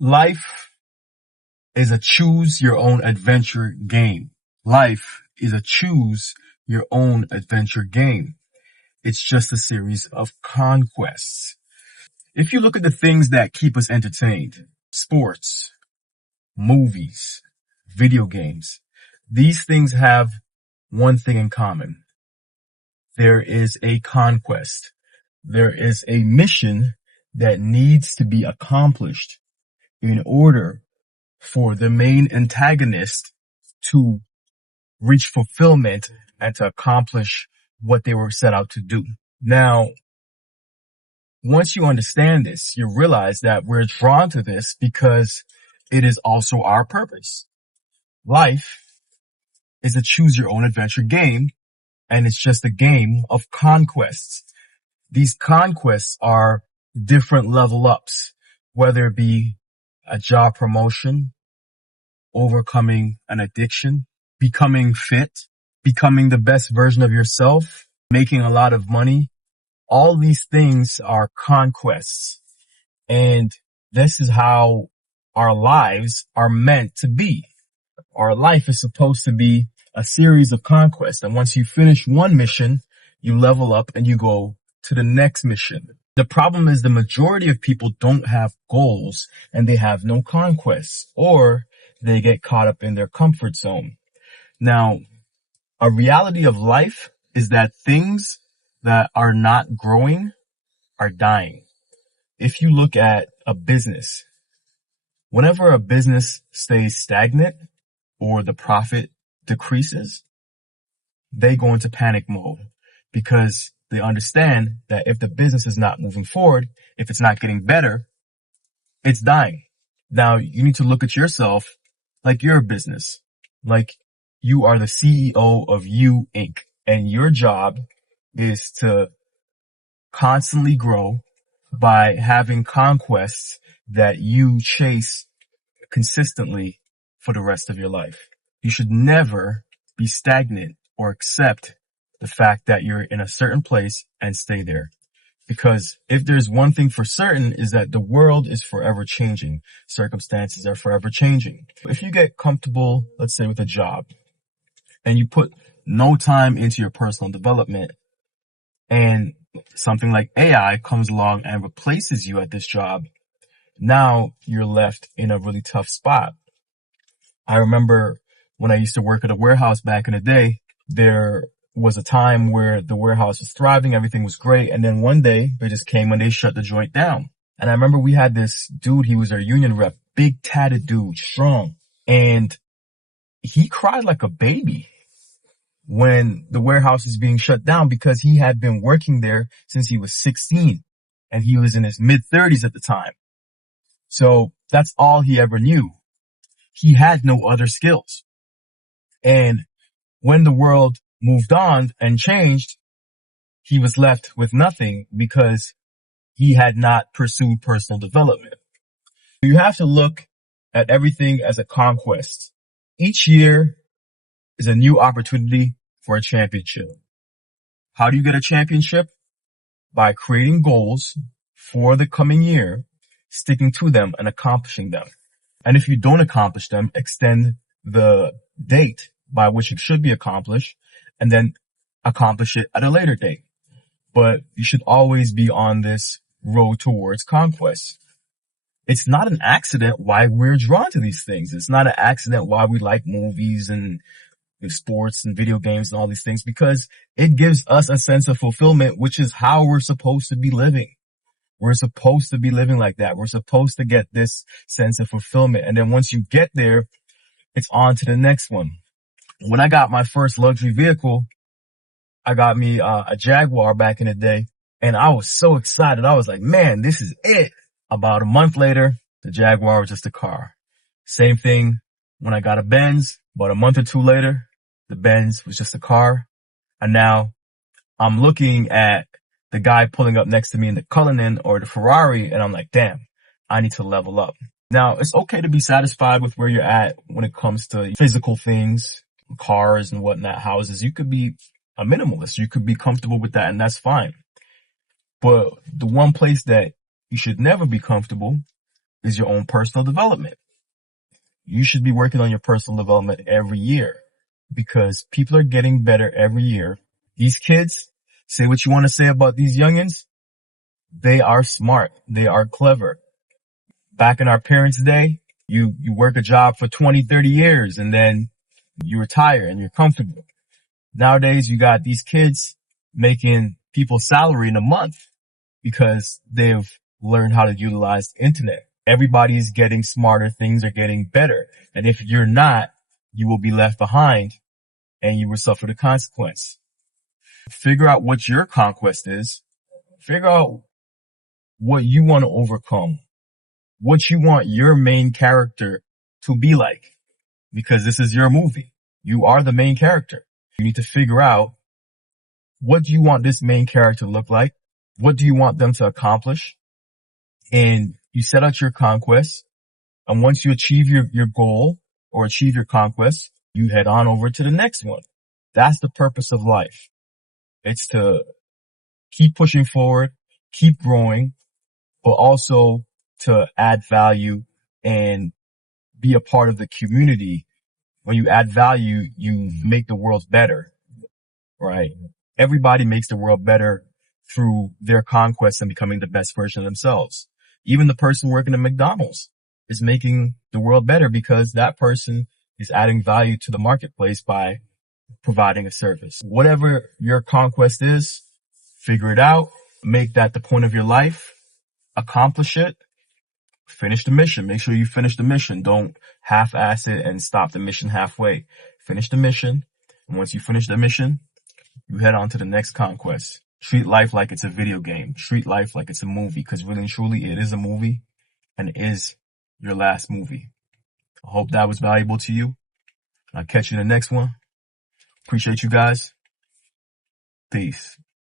Life is a choose your own adventure game. Life is a choose your own adventure game. It's just a series of conquests. If you look at the things that keep us entertained, sports, movies, video games, these things have one thing in common. There is a conquest. There is a mission that needs to be accomplished in order for the main antagonist to reach fulfillment and to accomplish what they were set out to do. Now, once you understand this, you realize that we're drawn to this because it is also our purpose. Life is a choose your own adventure game, and it's just a game of conquests. These conquests are different level ups, whether it be a job promotion, overcoming an addiction, becoming fit, becoming the best version of yourself, making a lot of money. All these things are conquests. And this is how our lives are meant to be. Our life is supposed to be a series of conquests. And once you finish one mission, you level up and you go to the next mission. The problem is the majority of people don't have goals and they have no conquests, or they get caught up in their comfort zone. Now, a reality of life is that things that are not growing are dying. If you look at a business, whenever a business stays stagnant or the profit decreases, they go into panic mode because they understand that if the business is not moving forward, if it's not getting better, it's dying. Now, you need to look at yourself like you're a business, like you are the CEO of You Inc. And your job is to constantly grow by having conquests that you chase consistently for the rest of your life. You should never be stagnant or accept the fact that you're in a certain place and stay there. Because if there's one thing for certain is that the world is forever changing. Circumstances are forever changing. If you get comfortable, let's say with a job, and you put no time into your personal development, and something like AI comes along and replaces you at this job, now you're left in a really tough spot. I remember when I used to work at a warehouse back in the day, there was a time where the warehouse was thriving, everything was great, and then one day they just came and they shut the joint down. And I remember we had this dude, he was our union rep, big tatted dude, strong, and he cried like a baby when the warehouse was being shut down because he had been working there since he was 16 and he was in his mid 30s at the time. So that's all he ever knew. He had no other skills. And when the world moved on and changed, he was left with nothing because he had not pursued personal development. You have to look at everything as a conquest. Each year is a new opportunity for a championship. How do you get a championship? By creating goals for the coming year, sticking to them and accomplishing them. And if you don't accomplish them, extend the date by which it should be accomplished and then accomplish it at a later date. But you should always be on this road towards conquest. It's not an accident why we're drawn to these things. It's not an accident why we like movies and sports and video games and all these things, because it gives us a sense of fulfillment, which is how we're supposed to be living. We're supposed to be living like that. We're supposed to get this sense of fulfillment. And then once you get there, it's on to the next one. When I got my first luxury vehicle, I got me a Jaguar back in the day, and I was so excited. I was like, man, this is it. About a month later, the Jaguar was just a car. Same thing when I got a Benz. About a month or two later, the Benz was just a car. And now I'm looking at the guy pulling up next to me in the Cullinan or the Ferrari, and I'm like, damn, I need to level up. Now, it's okay to be satisfied with where you're at when it comes to physical things, cars and whatnot, houses. You could be a minimalist. You could be comfortable with that, and that's fine. But the one place that you should never be comfortable is your own personal development. You should be working on your personal development every year because people are getting better every year. These kids, say what you want to say about these youngins. They are smart. They are clever. Back in our parents' day, you work a job for 20, 30 years and then you retire and you're comfortable. Nowadays, you got these kids making people's salary in a month because they've learned how to utilize the internet. Everybody is getting smarter. Things are getting better. And if you're not, you will be left behind and you will suffer the consequence. Figure out what your conquest is. Figure out what you want to overcome, what you want your main character to be like, because this is your movie. You are the main character. You need to figure out what do you want this main character to look like? What do you want them to accomplish? And you set out your conquest. And once you achieve your goal or achieve your conquest, you head on over to the next one. That's the purpose of life. It's to keep pushing forward, keep growing, but also to add value and be a part of the community. When you add value, you make the world better, right? Everybody makes the world better through their conquest and becoming the best version of themselves. Even the person working at McDonald's is making the world better because that person is adding value to the marketplace by providing a service. Whatever your conquest is, figure it out, make that the point of your life, accomplish it, finish the mission. Make sure you finish the mission. Don't half-ass it and stop the mission halfway. Finish the mission. And once you finish the mission, you head on to the next conquest. Treat life like it's a video game. Treat life like it's a movie, because really and truly it is a movie and it is your last movie. I hope that was valuable to you. I'll catch you in the next one. Appreciate you guys. Peace.